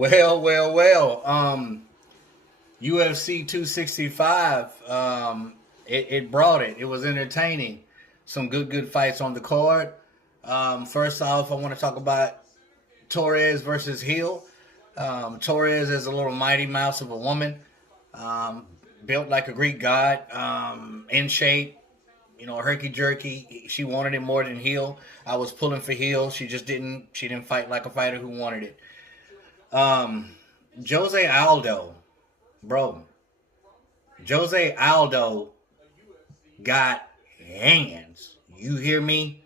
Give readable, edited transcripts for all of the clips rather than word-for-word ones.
Well. UFC 265. It brought it. It was entertaining. Some good fights on the card. First off, I want to talk about Torres versus Hill. Torres is a little mighty mouse of a woman, built like a Greek god, in shape. Herky jerky. She wanted it more than Hill. I was pulling for Hill. She just didn't. She didn't fight like a fighter who wanted it. Jose Aldo, bro. Jose Aldo got hands. You hear me?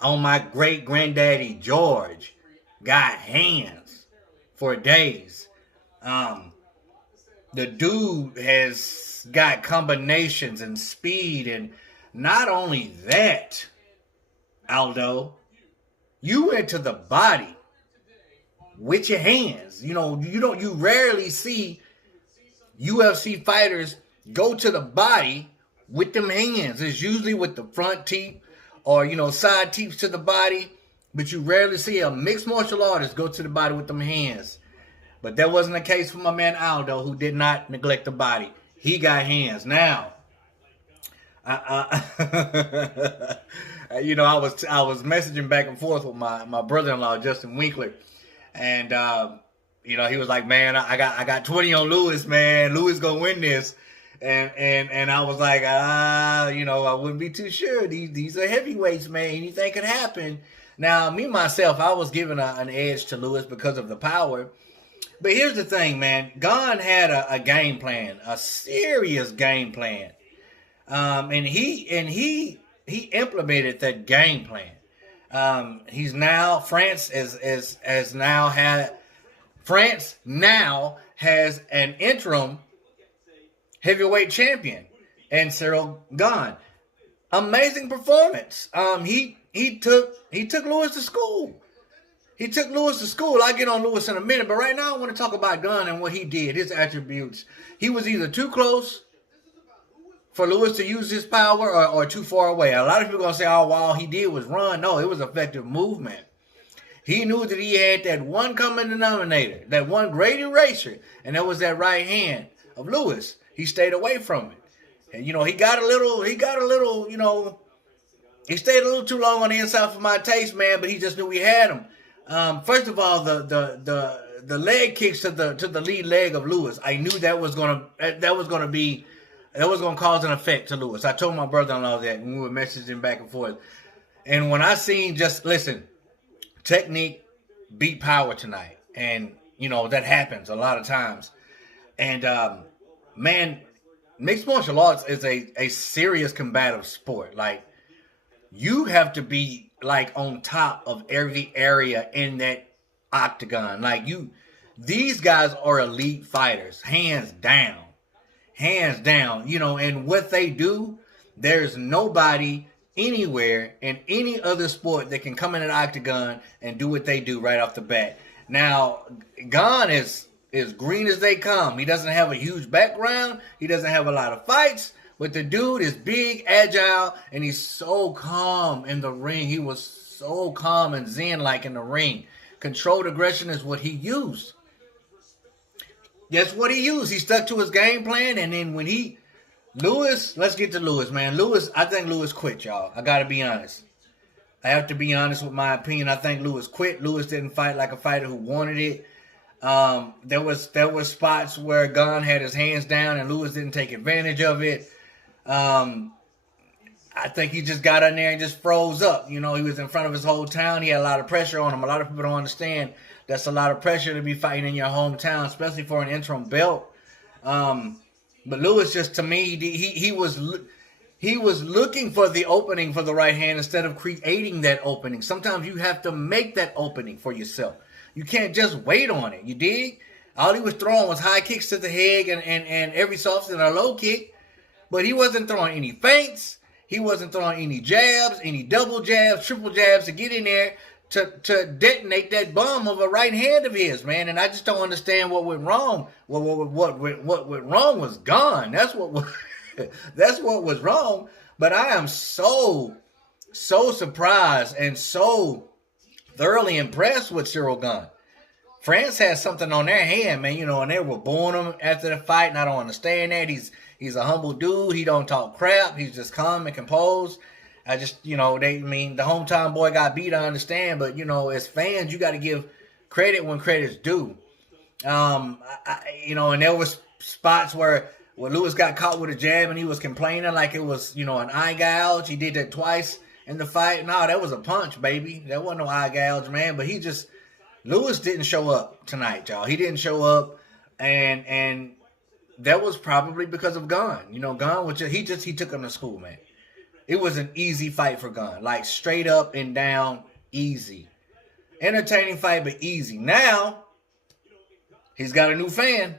On my great granddaddy George, got hands for days. The dude has got combinations and speed, and not only that, Aldo, you went to the body with your hands. You rarely see UFC fighters go to the body with them hands. It's usually with the front teeth or, side teeth to the body. But you rarely see a mixed martial artist go to the body with them hands. But that wasn't the case for my man Aldo, who did not neglect the body. He got hands. Now, I was messaging back and forth with my brother-in-law, Justin Winkler. And, he was like, man, I got 20 on Lewis, man. Lewis gonna win this. And I was like, I wouldn't be too sure. These are heavyweights, man. Anything could happen. Now, me, myself, I was giving an edge to Lewis because of the power. But here's the thing, man. Gane had a game plan, a serious game plan. And he implemented that game plan. He's now, France now has an interim heavyweight champion, and Ciryl Gane. Amazing performance. He took Lewis to school. He took Lewis to school. I'll get on Lewis in a minute, but right now I want to talk about Gane and what he did, his attributes. He was either too close for Lewis to use his power or too far away. A lot of people are going to say, oh, all he did was run. No, it was effective movement. He knew that he had that one common denominator, that one great eraser, and that was that right hand of Lewis. He stayed away from it. And, he stayed a little too long on the inside for my taste, man, but he just knew he had him. First of all, the leg kicks to the lead leg of Lewis, I knew that was gonna cause an effect to Lewis. I told my brother-in-law that when we were messaging back and forth. And when I seen, technique beat power tonight. And, that happens a lot of times. And, man, mixed martial arts is a serious combative sport. Like, you have to be, on top of every area in that octagon. These guys are elite fighters, hands down. Hands down. And what they do, there's nobody anywhere in any other sport that can come in an octagon and do what they do right off the bat. Now, Gane is green as they come. He doesn't have a huge background. He doesn't have a lot of fights. But the dude is big, agile, and he's so calm in the ring. He was so calm and zen-like in the ring. Controlled aggression is what he used. That's what he used. He stuck to his game plan, and then when let's get to Lewis, man. I think Lewis quit, y'all. I got to be honest. I have to be honest with my opinion. I think Lewis quit. Lewis didn't fight like a fighter who wanted it. There was spots where Gane had his hands down and Lewis didn't take advantage of it. I think he just got in there and just froze up. He was in front of his whole town. He had a lot of pressure on him. A lot of people don't understand that's a lot of pressure to be fighting in your hometown, especially for an interim belt. But Lewis, just to me, he was looking for the opening for the right hand instead of creating that opening. Sometimes you have to make that opening for yourself. You can't just wait on it. You dig? All he was throwing was high kicks to the head and every so often a low kick. But he wasn't throwing any feints. He wasn't throwing any jabs, any double jabs, triple jabs to get in there to detonate that bomb of a right hand of his, man. And I just don't understand what went wrong. What went wrong was Gane. That's what was wrong. But I am so surprised and so thoroughly impressed with Ciryl Gane. France has something on their hand, man, and they were booing him after the fight, and I don't understand that. He's a humble dude. He don't talk crap. He's just calm and composed. I just, the hometown boy got beat, I understand, but, as fans, you got to give credit when credit's due. And there was spots where Lewis got caught with a jab and he was complaining like it was, an eye gouge. He did that twice in the fight. No, that was a punch, baby. That wasn't no eye gouge, man, but Lewis didn't show up tonight, y'all. He didn't show up, and that was probably because of Gane. Gane was he took him to school, man. It was an easy fight for Gane, like straight up and down, easy, entertaining fight, but easy. Now he's got a new fan.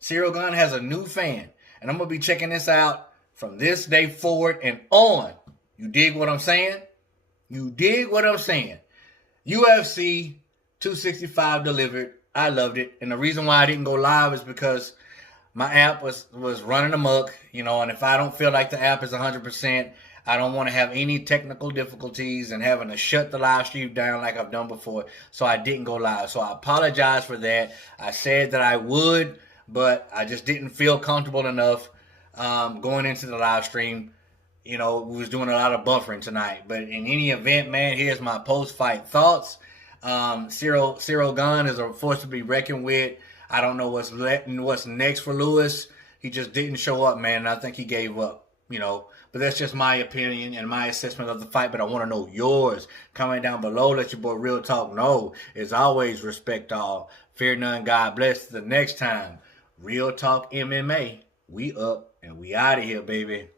Ciryl Gane has a new fan, and I'm gonna be checking this out from this day forward and on. You dig what I'm saying? You dig what I'm saying? UFC 265 delivered. I loved it. And the reason why I didn't go live is because my app was running amok, and if I don't feel like the app is 100%, I don't want to have any technical difficulties and having to shut the live stream down like I've done before. So I didn't go live. So I apologize for that. I said that I would, but I just didn't feel comfortable enough going into the live stream. We was doing a lot of buffering tonight. But in any event, man, here's my post-fight thoughts. Ciryl Gane is a force to be reckoned with. I don't know what's next for Lewis. He just didn't show up, man. And I think he gave up, But that's just my opinion and my assessment of the fight. But I want to know yours. Comment down below. Let your boy Real Talk know. As always, respect all. Fear none. God bless. The next time, Real Talk MMA. We up and we out of here, baby.